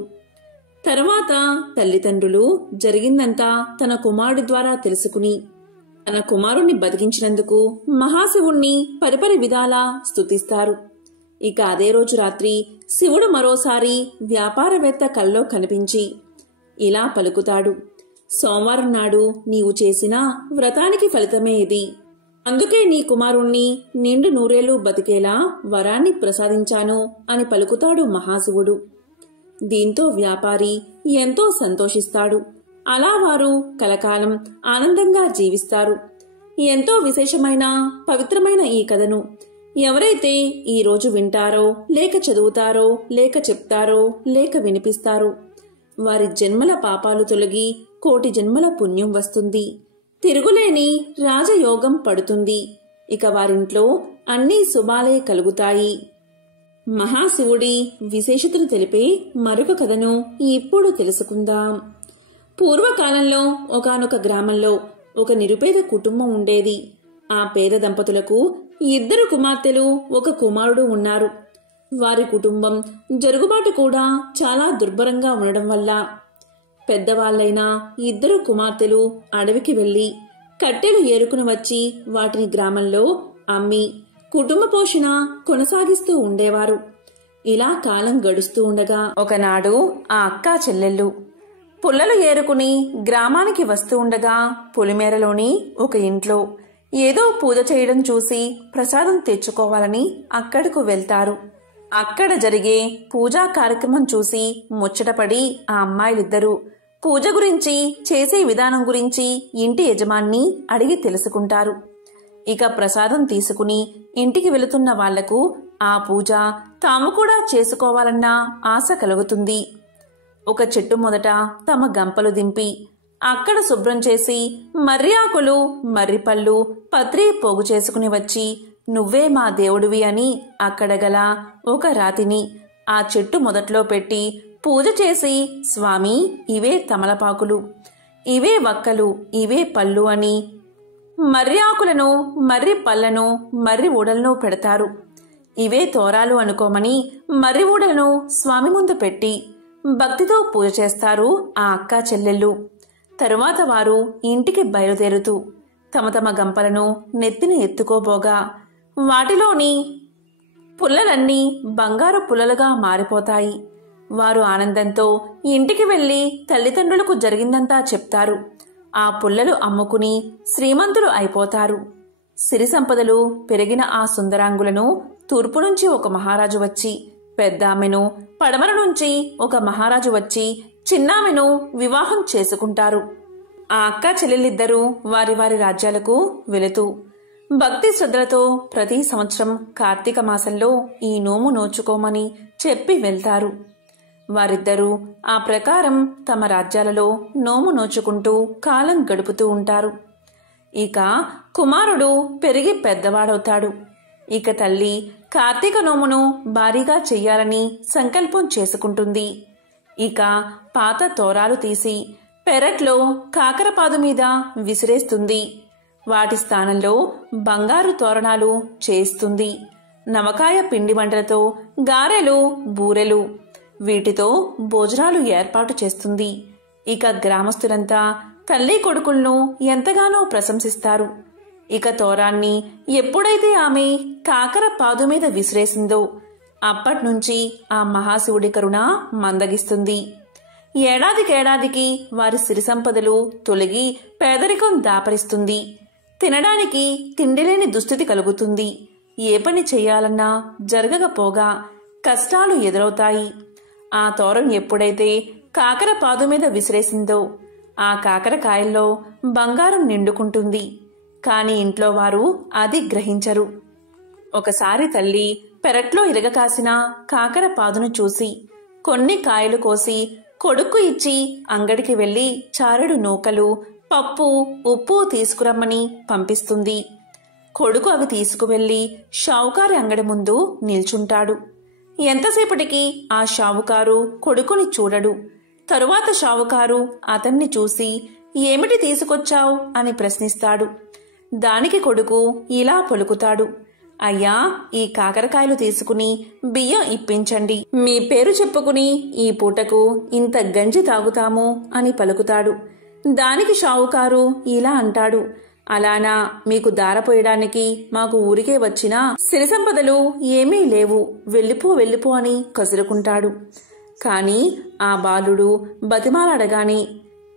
తర్వాత తల్లిదండ్రులు జరిగిందంతా తన కుమారుడి ద్వారా తెలుసుకుని తన కుమారుణ్ణి బతికించినందుకు మహాశివుణ్ణి పరిపరి విధాలా స్తుతిస్తారు. ఇక అదే రోజు రాత్రి శివుడు మరోసారి వ్యాపారవేత్త కల్లో కనిపించి ఇలా పలుకుతాడు: సోమవారం నాడు నీవు చేసిన వ్రతానికి ఫలితమే ఇది. అందుకే నీ కుమారుణ్ణి నిండు నూరేళ్లు బతికేలా వరాన్ని ప్రసాదించాను అని పలుకుతాడు మహాశివుడు. దీంతో వ్యాపారి ఎంతో సంతోషిస్తాడు. అలా వారు కలకాలం ఆనందంగా జీవిస్తారు. ఎంతో విశేషమైన పవిత్రమైన ఈ కథను ఎవరైతే ఈ రోజు వింటారో, లేక చదువుతారో, లేక చెప్తారో, లేక వినిపిస్తారో వారి జన్మల పాపాలు తొలగి కోటి జన్మల పుణ్యం వస్తుంది. తిరుగులేని రాజయోగం పడుతుంది. ఇక వారింట్లో అన్ని శుభాలే కలుగుతాయి. మహాశివుడి విశేషతను తెలిపే మరొక కథను ఇప్పుడు తెలుసుకుందాం. పూర్వకాలంలో ఒకానొక గ్రామంలో ఒక నిరుపేద కుటుంబం ఉండేది. ఆ పేద దంపతులకు 2 కుమార్తెలు, 1 కుమారుడు ఉన్నారు. వారి కుటుంబం జరుగుబాటు కూడా చాలా దుర్భరంగా ఉండడం వల్ల పెద్దవాళ్లైన 2 కుమార్తెలు అడవికి వెళ్లి కట్టెలు ఏరుకుని వచ్చి వాటిని గ్రామంలో అమ్మి కుటుంబ పోషణ కొనసాగిస్తూ ఉండేవారు. ఇలా కాలం గడుస్తూ ఉండగా ఒకనాడు ఆ అక్కా చెల్లెళ్ళు పుల్లలు ఏరుకుని గ్రామానికి వస్తూ ఉండగా పొలిమేరలోని ఒక ఇంట్లో ఏదో పూజ చేయడం చూసి ప్రసాదం తెచ్చుకోవాలని అక్కడకు వెళ్తారు. అక్కడ జరిగే పూజా కార్యక్రమం చూసి ముచ్చటపడి ఆ అమ్మాయిలిద్దరూ పూజ గురించి, చేసే విధానం గురించి ఇంటి యజమాన్ని అడిగి తెలుసుకుంటారు. ఇక ప్రసాదం తీసుకుని ఇంటికి వెళుతున్న వాళ్లకు ఆ పూజ తాము కూడా చేసుకోవాలన్న ఆశ కలుగుతుంది. ఒక చెట్టు మొదట తమ గంపలు దింపి అక్కడ శుభ్రం చేసి మర్రి ఆకులు, మర్రిపళ్ళు, పత్రి పోగు చేసుకుని వచ్చి నువ్వే మా దేవుడివి అని అక్కడ గల ఒక రాతిని ఆ చెట్టు మొదట్లో పెట్టి పూజ చేసి, స్వామి ఇవే తమలపాకులు, ఇవే వక్కలు, ఇవే పళ్ళు అని మర్రి ఆకులను, మర్రి పళ్ళను, మర్రి ఊడలను పెడతారు. ఇవే తోరాలు అనుకోమని మర్రి ఊడలను స్వామి ముందు పెట్టి భక్తితో పూజ చేస్తారు ఆ అక్కా చెల్లెళ్ళు. తరువాత వారు ఇంటికి బయలుదేరుతూ తమ తమ గంపలను నెత్తిన ఎత్తుకోబోగా వాటిలోని పుల్లలన్నీ బంగారు పుల్లలుగా మారిపోతాయి. వారు ఆనందంతో ఇంటికి వెళ్లి తల్లిదండ్రులకు జరిగిందంతా చెప్తారు. ఆ పుల్లలు అమ్ముకుని శ్రీమంతులు అయిపోతారు. సిరి సంపదలు పెరిగిన ఆ సుందరాంగులను తూర్పు నుంచి ఒక మహారాజు వచ్చి, పెద్దామెను పడమర నుంచి ఒక మహారాజు వచ్చి చిన్నామెను వివాహం చేసుకుంటారు. ఆ అక్కా చెల్లెలిద్దరూ వారి వారి రాజ్యాలకు వెళుతూ భక్తి శ్రద్ధలతో ప్రతి సంవత్సరం కార్తీక మాసంలో ఈ నోము నోచుకోమని చెప్పి వెళ్తారు. వారిద్దరూ ఆ ప్రకారం తమ రాజ్యాలలో నోము నోచుకుంటూ కాలం గడుపుతూ ఉంటారు. ఇక కుమారుడు పెరిగి పెద్దవాడవుతాడు. ఇక తల్లి కార్తీక నోమును భారీగా చెయ్యాలని సంకల్పం చేసుకుంటుంది. ఇక పాత తోరాలు తీసి పెరట్లో కాకరపాదు మీద విసిరేస్తుంది. వాటి స్థానంలో బంగారు తోరణాలు చేస్తుంది. నవకాయ పిండి వంటలతో గారెలు, బూరెలు వీటితో భోజనాలు ఏర్పాటు చేస్తుంది. ఇక గ్రామస్తులంతా తల్లి కొడుకులను ఎంతగానో ప్రశంసిస్తారు. ఇక తోరాన్ని ఎప్పుడైతే ఆమె కాకర పాదు మీద విసిరేసిందో అప్పట్నుంచి ఆ మహాశివుడి కరుణ మందగిస్తుంది. ఏడాదికేడాదికి వారి సిరి సంపదలు తొలగి పేదరికం దాపరిస్తుంది. తినడానికి తిండిలేని దుస్థితి కలుగుతుంది. ఏ పని చెయ్యాలన్నా జరగకపోగా కష్టాలు ఎదురవుతాయి. ఆ తోరం ఎప్పుడైతే కాకర పాదు మీద విసిరేసిందో ఆ కాకరకాయల్లో బంగారం నిండుకుంటుంది. కాని ఇంట్లో వారు అది గ్రహించరు. ఒకసారి తల్లి పెరట్లో ఇరగకాసిన కాకర పాదును చూసి కొన్ని కాయలు కోసి కొడుక్కు ఇచ్చి అంగడికి వెళ్లి చారెడు నూకలు, పప్పు, ఉప్పు తీసుకురమ్మని పంపిస్తుంది. కొడుకు అవి తీసుకువెళ్లి షావుకారి అంగడి ముందు నిల్చుంటాడు. ఎంతసేపటికి ఆ షావుకారు కొడుకుని చూడడు. తరువాత షావుకారు అతన్ని చూసి ఏమిటి తీసుకొచ్చావు అని ప్రశ్నిస్తాడు. దానికి కొడుకు ఇలా పలుకుతాడు, అయ్యా, ఈ కాకరకాయలు తీసుకుని బియ్యం ఇప్పించండి. మీ పేరు చెప్పుకుని ఈ పూటకు ఇంత గంజి తాగుతాము అని పలుకుతాడు. దానికి షావుకారు ఇలా అంటాడు, అలానా, మీకు దారపోయడానికి మాకు ఊరికే వచ్చినా సిరి సంపదలు ఏమీ లేవు, వెళ్ళిపో అని కసురుకుంటాడు. కాని ఆ బాలుడు బతిమాలాడగాని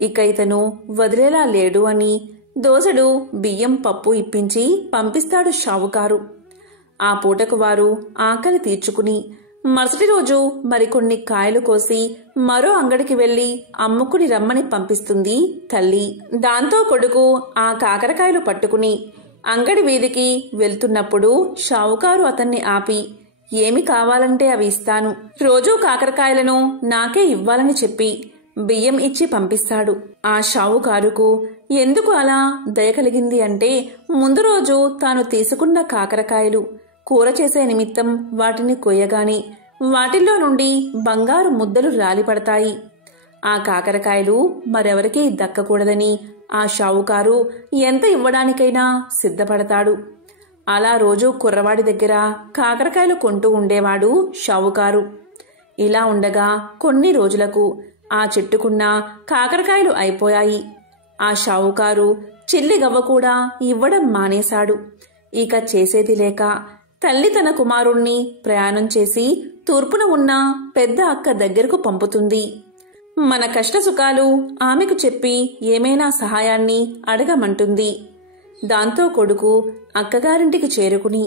ఇక ఇతను వదిలేలా లేడు అని దోసెడు బియ్యం, పప్పు ఇప్పించి పంపిస్తాడు షావుకారు. ఆ పూటకు వారు ఆకలి తీర్చుకుని మరుసటి రోజు మరికొన్ని కాయలు కోసి మరో అంగడికి వెళ్లి అమ్ముకుని రమ్మని పంపిస్తుంది తల్లి. దాంతో కొడుకు ఆ కాకరకాయలు పట్టుకుని అంగడి వీధికి వెళ్తున్నప్పుడు షావుకారు అతన్ని ఆపి, ఏమి కావాలంటే అవి ఇస్తాను, రోజూ కాకరకాయలను నాకే ఇవ్వాలని చెప్పి బియ్యం ఇచ్చి పంపిస్తాడు. ఆ షావుకారుకు ఎందుకు అలా దయ కలిగింది అంటే, ముందు రోజు తాను తీసుకున్న కాకరకాయలు కూర చేసే నిమిత్తం వాటిని కొయ్యగాని వాటిల్లో నుండి బంగారు ముద్దలు రాలిపడతాయి. ఆ కాకరకాయలు మరెవరికీ దక్కకూడదని ఆ షావుకారు ఎంత ఇవ్వడానికైనా సిద్ధపడతాడు. అలా రోజూ కుర్రవాడి దగ్గర కాకరకాయలు కొంటూ ఉండేవాడు షావుకారు. ఇలా ఉండగా కొన్ని రోజులకు ఆ చెట్టుకున్న కాకరకాయలు అయిపోయాయి. ఆ షావుకారు చిల్లి గవ్వ కూడా ఇవ్వడం మానేశాడు. ఇక చేసేది లేక తల్లి తన కుమారుణ్ణి ప్రయాణం చేసి తూర్పున ఉన్న పెద్ద అక్క దగ్గరకు పంపుతుంది. మన కష్టసుఖాలు ఆమెకు చెప్పి ఏమైనా సహాయాన్ని అడగమంటుంది. దాంతో కొడుకు అక్కగారింటికి చేరుకుని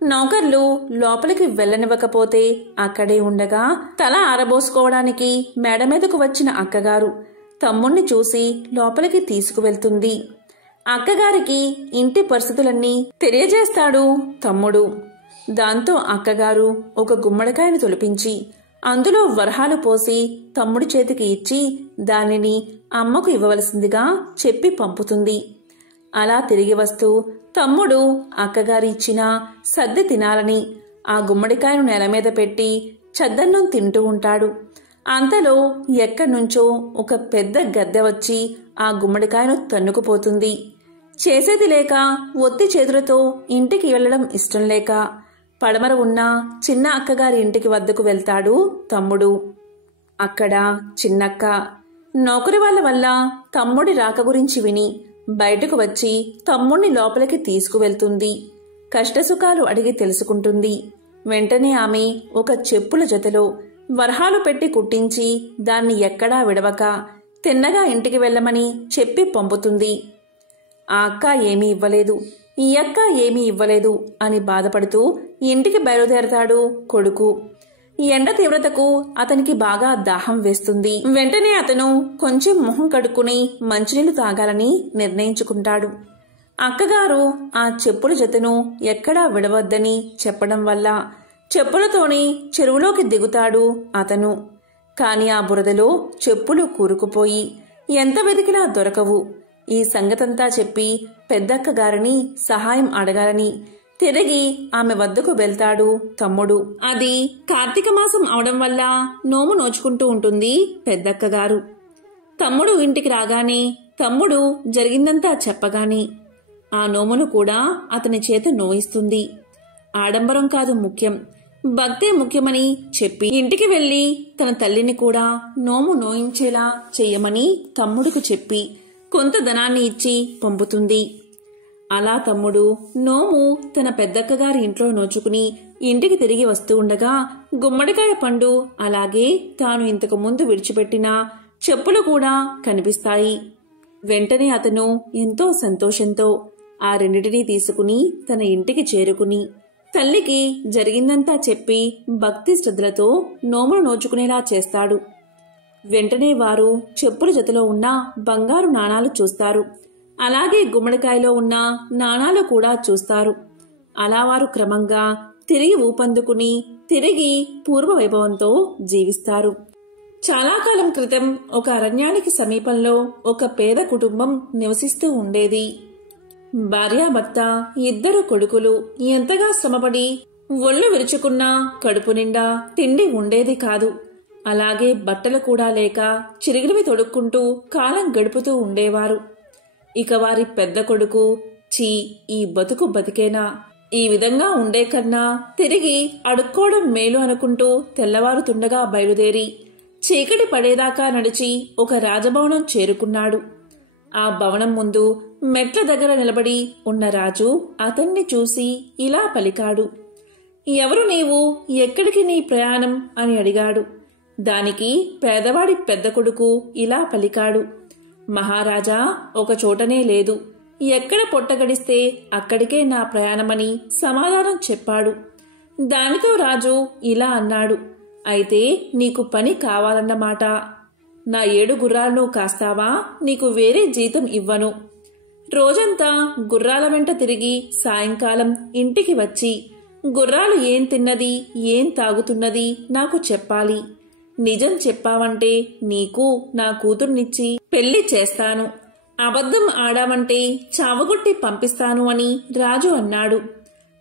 నౌకర్లు లోపలికి వెళ్లనివ్వకపోతే అక్కడే ఉండగా తల ఆరబోసుకోవడానికి మేడ మీదకు వచ్చిన అక్కగారు తమ్ముణ్ణి చూసి లోపలికి తీసుకువెళ్తుంది. అక్కగారికి ఇంటి పరిస్థితులన్నీ తెలియజేస్తాడు తమ్ముడు. దాంతో అక్కగారు ఒక గుమ్మడికాయను తొలిపించి అందులో వరహాలు పోసి తమ్ముడి చేతికి ఇచ్చి దానిని అమ్మకు ఇవ్వవలసిందిగా చెప్పి పంపుతుంది. అలా తిరిగి వస్తూ తమ్ముడు అక్కగారి ఇచ్చిన సద్ది తినాలని ఆ గుమ్మడికాయను నేల మీద పెట్టి చద్దన్నం తింటూ ఉంటాడు. అంతలో ఎక్కడ్నుంచో ఒక పెద్ద గద్దె వచ్చి ఆ గుమ్మడికాయను తన్నుకుపోతుంది. చేసేది లేక ఒత్తి చేతులతో ఇంటికి వెళ్లడం ఇష్టం లేక పడమర ఉన్న చిన్న అక్కగారి ఇంటికి వద్దకు వెళ్తాడు తమ్ముడు. అక్కడ చిన్నక్క నౌకరి వాళ్ళ వల్ల తమ్ముడి రాక గురించి విని బయటకు వచ్చి తమ్ముణ్ణి లోపలికి తీసుకువెళ్తుంది. కష్టసుఖాలు అడిగి తెలుసుకుంటుంది. వెంటనే ఆమె ఒక చెప్పుల జతలో వరహాలు పెట్టి కుట్టించి దాన్ని ఎక్కడా విడవక తిన్నగా ఇంటికి వెళ్ళమని చెప్పి పంపుతుంది. ఆ అక్క ఏమీ ఇవ్వలేదు, ఈ అక్క ఏమీ ఇవ్వలేదు అని బాధపడుతూ ఇంటికి బయలుదేరతాడు కొడుకు. ఎండ తీవ్రతకు అతనికి బాగా దాహం వేస్తుంది. వెంటనే అతను కొంచెం మొహం కడుక్కుని మంచినీళ్లు తాగాలని నిర్ణయించుకుంటాడు. అక్కగారు ఆ చెప్పుల జతను ఎక్కడా విడవద్దని చెప్పడం వల్ల చెప్పులతోనే చెరువులోకి దిగుతాడు అతను. కాని ఆ బురదలో చెప్పులు కూరుకుపోయి ఎంత వెతికినా దొరకవు. ఈ సంగతంతా చెప్పి పెద్దక్కగారిని సహాయం అడగాలని తిరిగి ఆమె వద్దకు వెళ్తాడు తమ్ముడు. అది కార్తీక మాసం అవడం వల్ల నోము నోచుకుంటూ ఉంటుంది పెద్దక్కగారు. తమ్ముడు ఇంటికి రాగానే తమ్ముడు జరిగిందంతా చెప్పగానే ఆ నోమును కూడా అతని చేత నోయిస్తుంది. ఆడంబరం కాదు ముఖ్యం, భక్తే ముఖ్యమని చెప్పి ఇంటికి వెళ్లి తన తల్లిని కూడా నోము నోయించేలా చెయ్యమని తమ్ముడికి చెప్పి కొంత ధనాన్ని ఇచ్చి పంపుతుంది. అలా తమ్ముడు నోము తన పెద్దక్కగారి ఇంట్లో నోచుకుని ఇంటికి తిరిగి వస్తూ ఉండగా గుమ్మడికాయ పండు అలాగే తాను ఇంతకు ముందు విడిచిపెట్టిన చెప్పులు కూడా కనిపిస్తాయి. వెంటనే అతను ఎంతో సంతోషంతో ఆ రెండిటినీ తీసుకుని తన ఇంటికి చేరుకుని తల్లికి జరిగిందంతా చెప్పి భక్తి శ్రద్ధలతో నోమును నోచుకునేలా చేస్తాడు. వెంటనే వారు చెప్పుల జతలో ఉన్న బంగారు నాణాలు చూస్తారు. అలాగే గుమ్మడికాయలో ఉన్న నాణాలు కూడా చూస్తారు. అలా వారు క్రమంగా తిరిగి ఊపందుకుని తిరిగి పూర్వ వైభవంతో జీవిస్తారు. చాలా కాలం క్రితం ఒక అరణ్యానికి సమీపంలో ఒక పేద కుటుంబం నివసిస్తూ ఉండేది. భార్యాభర్త, 2 కొడుకులు ఎంతగా శ్రమపడి ఒళ్ళు విరుచుకున్నా కడుపు నిండా తిండి ఉండేది కాదు. అలాగే బట్టలు కూడా లేక చిరిగినవి తొడుక్కుంటూ కాలం గడుపుతూ ఉండేవారు. ఇక వారి పెద్ద కొడుకు, చీ ఈ బతుకు బతికేనా, ఈ విధంగా ఉండే కన్నా తిరిగి అడుక్కోవడం మేలు అనుకుంటూ తెల్లవారుతుండగా బయలుదేరి చీకటి పడేదాకా నడిచి ఒక రాజభవనం చేరుకున్నాడు. ఆ భవనం ముందు మెట్ల దగ్గర నిలబడి ఉన్న రాజు అతన్ని చూసి ఇలా పలికాడు. ఎవరు నీవు, ఎక్కడికి నీ ప్రయాణం అని అడిగాడు. దానికి పేదవాడి పెద్ద కొడుకు ఇలా పలికాడు. మహారాజా, ఒక చోటనే లేదు, ఎక్కడ పొట్టగడిస్తే అక్కడికే నా ప్రయాణమని సమాధానం చెప్పాడు. దానితో రాజు ఇలా అన్నాడు, అయితే నీకు పని కావాలన్నమాట. నా 7 గుర్రాలను కాస్తావా, నీకు వేరే జీతం ఇవ్వను. రోజంతా గుర్రాల వెంట తిరిగి సాయంకాలం ఇంటికి వచ్చి గుర్రాలు ఏం తిన్నది, ఏం తాగుతున్నది నాకు చెప్పాలి. నిజం చెప్పావంటే నీకు నా కూతుర్నిచ్చి పెళ్లి చేస్తాను, అబద్ధం ఆడావంటే చావగొట్టి పంపిస్తాను అని రాజు అన్నాడు.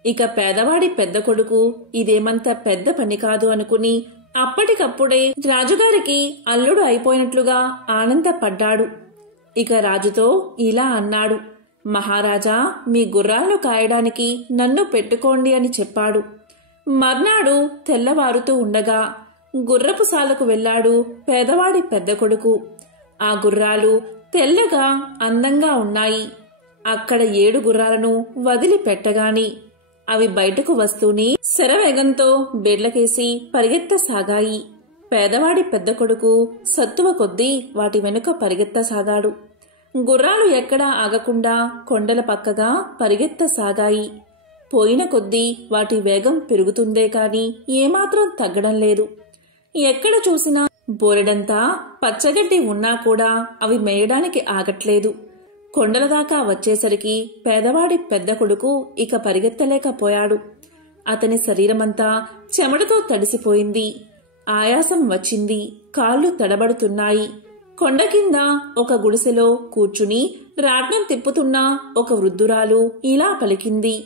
ఇక పేదవాడి పెద్ద కొడుకు ఇదేమంత పెద్ద పని కాదు అనుకుని అప్పటికప్పుడే రాజుగారికి అల్లుడు అయిపోయినట్లుగా ఆనందపడ్డాడు. ఇక రాజుతో ఇలా అన్నాడు, మహారాజా, మీ గుర్రాలను కాయడానికి నన్ను పెట్టుకోండి అని చెప్పాడు. మర్నాడు తెల్లవారుతూ ఉండగా గుర్రపు సాలకు వెళ్లాడు పేదవాడి పెద్ద కొడుకు. ఆ గుర్రాలు తెల్లగా అందంగా ఉన్నాయి. అక్కడ 7 గుర్రాలను వదిలిపెట్టగాని అవి బయటకు వస్తూనే శరవేగంతో బెడ్లకేసి పరిగెత్తసాగాయి. పేదవాడి పెద్ద కొడుకు సత్తువ కొద్దీ వాటి వెనుక పరిగెత్తసాగాడు. గుర్రాలు ఎక్కడా ఆగకుండా కొండల పక్కగా పరిగెత్తసాగాయి. పోయిన కొద్దీ వాటి వేగం పెరుగుతుందే కాని ఏమాత్రం తగ్గడం లేదు. ఎక్కడ చూసినా బోరెడంతా పచ్చగడ్డి ఉన్నా కూడా అవి మేయడానికి ఆగట్లేదు. కొండల దాకా వచ్చేసరికి పేదవాడి పెద్ద కొడుకు ఇక పరిగెత్తలేకపోయాడు. అతని శరీరమంతా చెమటతో తడిసిపోయింది. ఆయాసం వచ్చింది. కాళ్ళు తడబడుతున్నాయి. కొండ కింద ఒక గుడిసెలో కూర్చుని రాట్నం తిప్పుతున్న ఒక వృద్ధురాలు ఇలా పలికింది,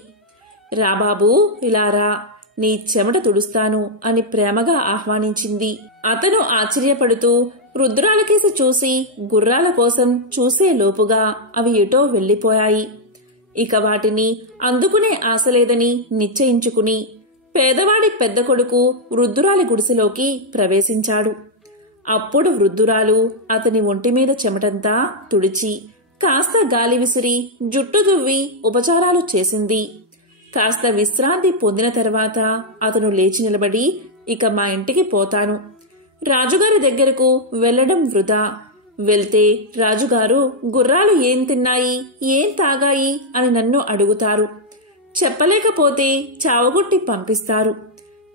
రాబాబూ, ఇలారా, నీ చెమట తుడుస్తాను అని ప్రేమగా ఆహ్వానించింది. అతను ఆశ్చర్యపడుతూ వృద్ధురాలకేసి చూసి గుర్రాల కోసం చూసే లోపుగా అవి ఎటో వెళ్లిపోయాయి. ఇక వాటిని అందుకునే ఆశలేదని నిశ్చయించుకుని పేదవాడి పెద్ద కొడుకు వృద్ధురాలి గుడిసెలోకి ప్రవేశించాడు. అప్పుడు వృద్ధురాలు అతని ఒంటిమీద చెమటంతా తుడిచి కాస్త గాలి విసిరి జుట్టు దువ్వి ఉపచారాలు చేసింది. కాస్త విశ్రాంతి పొందిన తర్వాత అతను లేచి నిలబడి, ఇక మా ఇంటికి పోతాను. రాజుగారి దగ్గరకు వెళ్లడం వృధా. వెళ్తే రాజుగారు గుర్రాలు ఏం తిన్నాయి, ఏం తాగాయి అని నన్ను అడుగుతారు. చెప్పలేకపోతే చావగొట్టి పంపిస్తారు.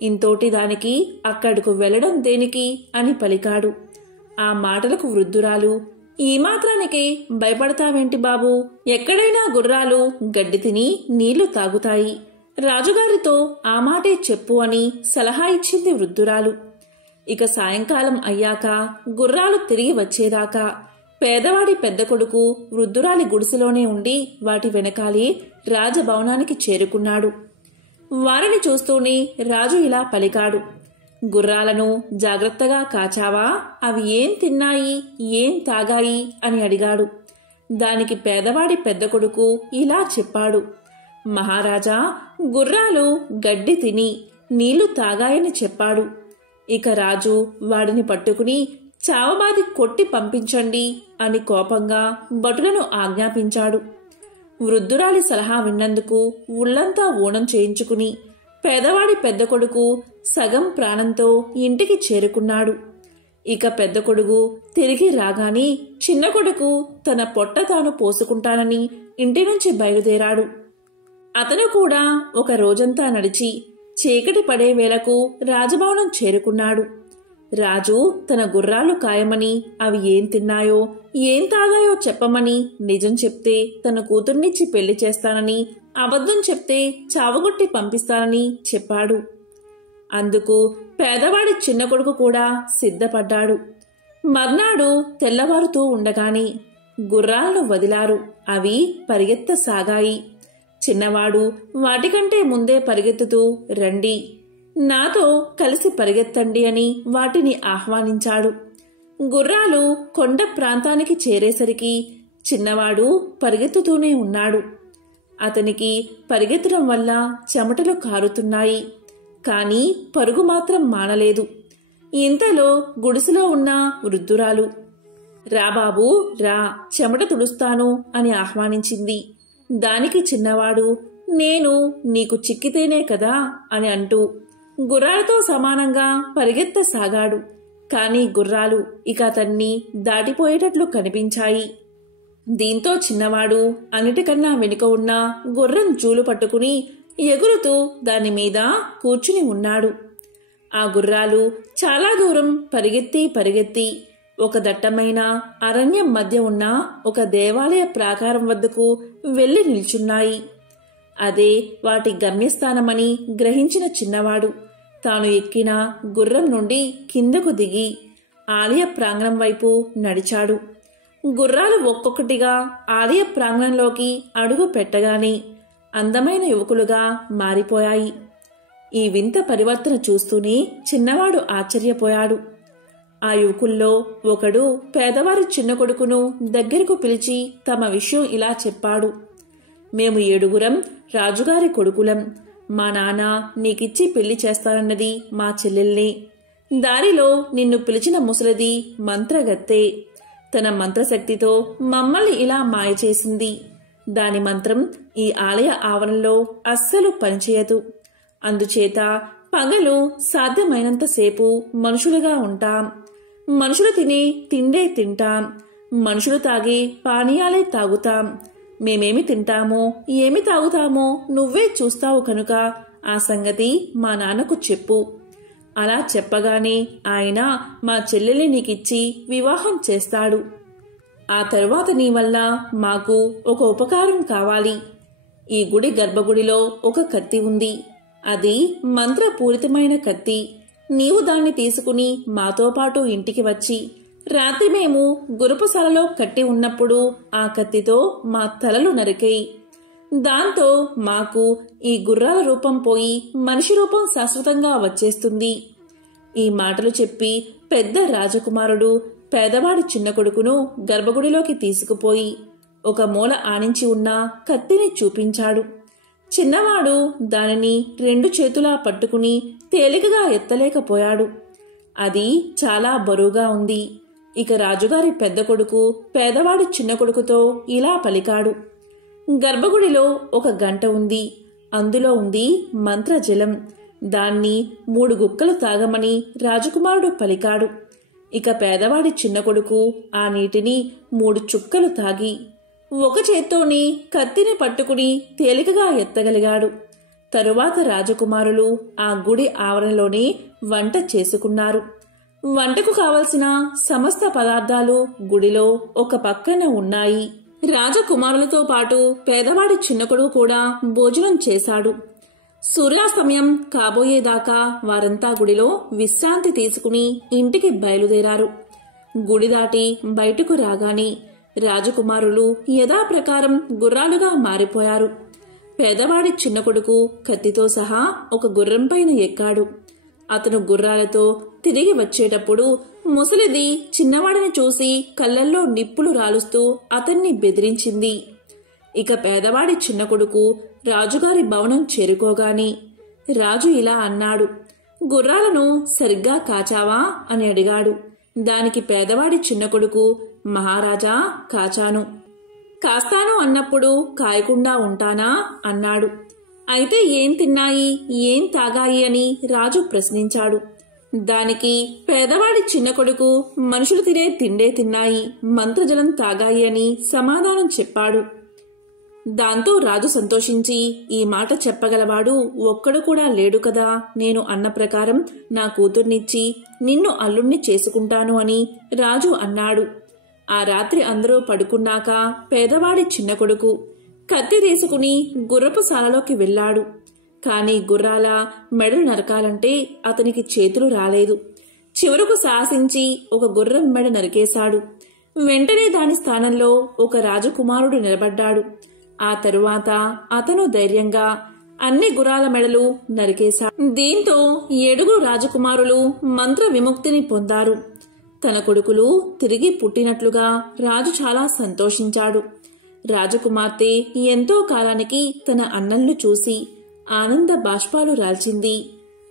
ఇంతోటి దానికి అక్కడకు వెళ్లడం దేనికి అని పలికాడు. ఆ మాటలకు వృద్ధురాలు, ఈ మాత్రానికే భయపడతావేంటి బాబూ, ఎక్కడైనా గుర్రాలు గడ్డి తిని నీళ్లు తాగుతాయి. రాజుగారితో ఆ మాటే చెప్పు అని సలహా ఇచ్చింది వృద్ధురాలు. ఇక సాయంకాలం అయ్యాక గుర్రాలు తిరిగి వచ్చేదాకా పేదవాడి పెద్ద కొడుకు వృద్ధురాలి గుడిసెలోనే ఉండి వాటి వెనకాలే రాజభవనానికి చేరుకున్నాడు. వారిని చూస్తూనే రాజు ఇలా పలికాడు, గుర్రాలను జాగ్రత్తగా కాచావా, అవి ఏం తిన్నాయి, ఏం తాగాయి అని అడిగాడు. దానికి పేదవాడి పెద్ద కొడుకు ఇలా చెప్పాడు, మహారాజా, గుర్రాలు గడ్డి తిని నీళ్లు తాగాయని చెప్పాడు. ఇక రాజు వాడిని పట్టుకుని చావబాది కొట్టి పంపించండి అని కోపంగా భటులను ఆజ్ఞాపించాడు. వృద్ధురాలి సలహా విన్నందుకు ఉళ్లంతా ఊనం చేయించుకుని పేదవాడి పెద్ద కొడుకు సగం ప్రాణంతో ఇంటికి చేరుకున్నాడు. ఇక పెద్ద కొడుకు తిరిగి రాగానే చిన్న కొడుకు తన పొట్ట తాను పోసుకుంటానని ఇంటి నుంచి బయలుదేరాడు. అతను కూడా ఒక రోజంతా నడిచి చీకటి పడే వేళకు రాజభవనం చేరుకున్నాడు. రాజు తన గుర్రాలు కాయమని అవి ఏం తిన్నాయో ఏం తాగాయో చెప్పమని నిజం చెప్తే తన కూతుర్నిచ్చి పెళ్లి చేస్తానని, అబద్ధం చెప్తే చావగొట్టి పంపిస్తానని చెప్పాడు. అందుకు పేదవాడి చిన్న కొడుకు కూడా సిద్ధపడ్డాడు. మర్నాడు తెల్లవారుతూ ఉండగానే గుర్రాలను వదిలారు. అవి పరిగెత్తసాగాయి. చిన్నవాడు వాటికంటే ముందే పరిగెత్తుతూ రండి, నాతో కలిసి పరిగెత్తండి అని వాటిని ఆహ్వానించాడు. గుర్రాలు కొండ ప్రాంతానికి చేరేసరికి చిన్నవాడు పరిగెత్తుతూనే ఉన్నాడు. అతనికి పరిగెత్తడం వల్ల చెమటలు కారుతున్నాయి. కాని పరుగు మాత్రం మానలేదు. ఇంతలో గుడిసెలో ఉన్న వృద్ధురాలు, రా బాబూ రా, చెమట తుడుస్తాను అని ఆహ్వానించింది. దానికి చిన్నవాడు, నేను నీకు చిక్కితేనే కదా అని అంటూ గుర్రాలతో సమానంగా పరిగెత్తసాగాడు. కాని గుర్రాలు ఇక అతన్ని దాటిపోయేటట్లు కనిపించాయి. దీంతో చిన్నవాడు అన్నిటికన్నా వెనుక ఉన్న గుర్రం జూలు పట్టుకుని ఎగురుతూ దానిమీద కూర్చుని ఉన్నాడు. ఆ గుర్రాలు చాలా దూరం పరిగెత్తి ఒక దట్టమైన అరణ్యం మధ్య ఉన్న ఒక దేవాలయ ప్రాకారం వద్దకు వెళ్లి నిల్చున్నాయి. అదే వాటి గమ్యస్థానమని గ్రహించిన చిన్నవాడు తాను ఎక్కిన గుర్రం నుండి కిందకు దిగి ఆలయ ప్రాంగణం వైపు నడిచాడు. గుర్రాలు ఒక్కొక్కటిగా ఆలయ ప్రాంగణంలోకి అడుగు పెట్టగానే అందమైన యువకులుగా మారిపోయాయి. ఈ వింత పరివర్తన చూస్తూనే చిన్నవాడు ఆశ్చర్యపోయాడు. ఆ యువకుల్లో ఒకడు పేదవారి చిన్న కొడుకును దగ్గరకు పిలిచి తమ విషయం ఇలా చెప్పాడు. మేము 7 రాజుగారి కొడుకులం. మా నాన్న నీకిచ్చి పెళ్లి చేస్తానన్నది మా చెల్లెల్ని. దారిలో నిన్ను పిలిచిన ముసలిది మంత్రగత్తె. తన మంత్రశక్తితో మమ్మల్ని ఇలా మాయ చేసింది. దాని మంత్రం ఈ ఆలయ ఆవరణలో అస్సలు పనిచేయదు. అందుచేత పగలు సాధ్యమైనంతసేపు మనుషులుగా ఉంటాం. మనుషులు తినే తిండే తింటాం. మనుషులు తాగే పానీయాలే తాగుతాం. మేమేమి తింటామో ఏమి తాగుతామో నువ్వే చూస్తావు కనుక ఆ సంగతి మా నాన్నకు చెప్పు. అలా చెప్పగానే ఆయన మా చెల్లెల్ని నీకిచ్చి వివాహం చేస్తాడు. ఆ తరువాత నీ వల్ల మాకు ఒక ఉపకారం కావాలి. ఈ గుడి గర్భగుడిలో ఒక కత్తి ఉంది. అది మంత్రపూరితమైన కత్తి. నీవు దాన్ని తీసుకుని మాతో పాటు ఇంటికి వచ్చి రాత్రి మేము గురుపుశాలలో కట్టి ఉన్నప్పుడు ఆ కత్తితో మా తలలు నరికేయి. దాంతో మాకు ఈ గుర్రాల రూపం పోయి మనిషి రూపం శాశ్వతంగా వచ్చేస్తుంది. ఈ మాటలు చెప్పి పెద్ద రాజకుమారుడు పేదవాడి చిన్న కొడుకును గర్భగుడిలోకి తీసుకుపోయి ఒక మూల ఆనించి ఉన్న కత్తిని చూపించాడు. చిన్నవాడు దానిని 2 చేతులా పట్టుకుని తేలికగా ఎత్తలేకపోయాడు. అది చాలా బరువుగా ఉంది. ఇక రాజుగారి పెద్ద కొడుకు పేదవాడి చిన్న కొడుకుతో ఇలా పలికాడు. గర్భగుడిలో ఒక గంట ఉంది. అందులో ఉంది మంత్రజలం. దాన్ని 3 గుక్కలు తాగమని రాజకుమారుడు పలికాడు. ఇక పేదవాడి చిన్న కొడుకు ఆ నీటిని 3 చుక్కలు తాగి ఒక చేత్తోని కత్తిని పట్టుకుని తేలికగా ఎత్తగలిగాడు. తరువాత రాజకుమారులు ఆ గుడి ఆవరణలోనే వంట చేసుకున్నారు. వంటకు కావలసిన సమస్త పదార్థాలు గుడిలో ఒక పక్కన ఉన్నాయి. రాజకుమారులతో పాటు పేదవాడి చిన్న కొడుకు కూడా భోజనం చేశాడు. సూర్యాస్తమయం కాబోయేదాకా వారంతా గుడిలో విశ్రాంతి తీసుకుని ఇంటికి బయలుదేరారు. గుడి దాటి బయటకు రాగానే రాజకుమారులు యథాప్రకారం గుర్రాలుగా మారిపోయారు. పేదవాడి చిన్న కొడుకు కత్తితో సహా ఒక గుర్రంపైన ఎక్కాడు. అతను గుర్రాలతో తిరిగి వచ్చేటప్పుడు ముసలిది చిన్నవాడిని చూసి కళ్ళల్లో నిప్పులు రాలుస్తూ అతన్ని బెదిరించింది. ఇక పేదవాడి చిన్న కొడుకు రాజుగారి భవనం చేరుకోగాని రాజు ఇలా అన్నాడు. గుర్రాలను సరిగ్గా కాచావా అని అడిగాడు. దానికి పేదవాడి చిన్న కొడుకు, మహారాజా కాచాను. కాస్తాను అన్నప్పుడు కాయకుండా ఉంటానా అన్నాడు. అయితే ఏం తిన్నాయి, ఏం తాగాయి అని రాజు ప్రశ్నించాడు. దానికి పేదవాడి చిన్న కొడుకు మనుషులు తినే తిండే తిన్నాయి, మంత్రజలం తాగాయి అని సమాధానం చెప్పాడు. దాంతో రాజు సంతోషించి, ఈ మాట చెప్పగలవాడు ఒక్కడు కూడా లేడు కదా, నేను అన్న ప్రకారం నా కూతుర్నిచ్చి నిన్ను అల్లుణ్ణి చేసుకుంటాను అని రాజు అన్నాడు. ఆ రాత్రి అందరూ పడుకున్నాక పేదవాడి చిన్న కొడుకు కత్తి తీసుకుని గుర్రపు శాలలోకి వెళ్ళాడు. కాని గుర్రాల మెడలు నరకాలంటే అతనికి చేతులు రాలేదు. చివరకు సాహసించి ఒక గుర్రం మెడ నరికేశాడు. వెంటనే దాని స్థానంలో ఒక రాజకుమారుడు నిలబడ్డాడు. ఆ తరువాత అతను ధైర్యంగా అన్ని గుర్రాల మెడలు నరికేశాడు. దీంతో 7 రాజకుమారులు మంత్ర విముక్తిని పొందారు. తన కొడుకులు తిరిగి పుట్టినట్లుగా రాజు చాలా సంతోషించాడు. రాజకుమార్తె ఎంతో కాలానికి తన అన్నల్ని చూసి ఆనంద బాష్పాలు రాల్చింది.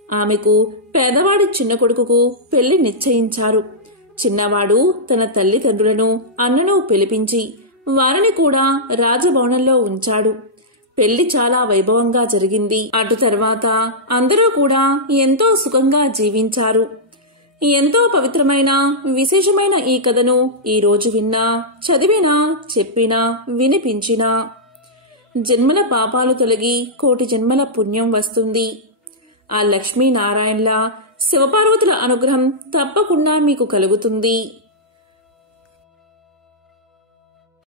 ఆమెకు పేదవాడి చిన్న కొడుకుకు పెళ్లి నిశ్చయించారు. చిన్నవాడు తన తల్లిదండ్రులను అన్నను పిలిపించి వారిని కూడా రాజభవనంలో ఉంచాడు. పెళ్లి చాలా వైభవంగా జరిగింది. అటు తర్వాత అందరూ కూడా ఎంతో సుఖంగా జీవించారు. ఎంతో పవిత్రమైన విశేషమైన ఈ కథను ఈరోజు విన్నా, చదివినా, చెప్పినా, వినిపించినా జన్మల పాపాలు తొలగి కోటి జన్మల పుణ్యం వస్తుంది. ఆ లక్ష్మీనారాయణల శివపార్వతుల అనుగ్రహం తప్పకుండా మీకు కలుగుతుంది.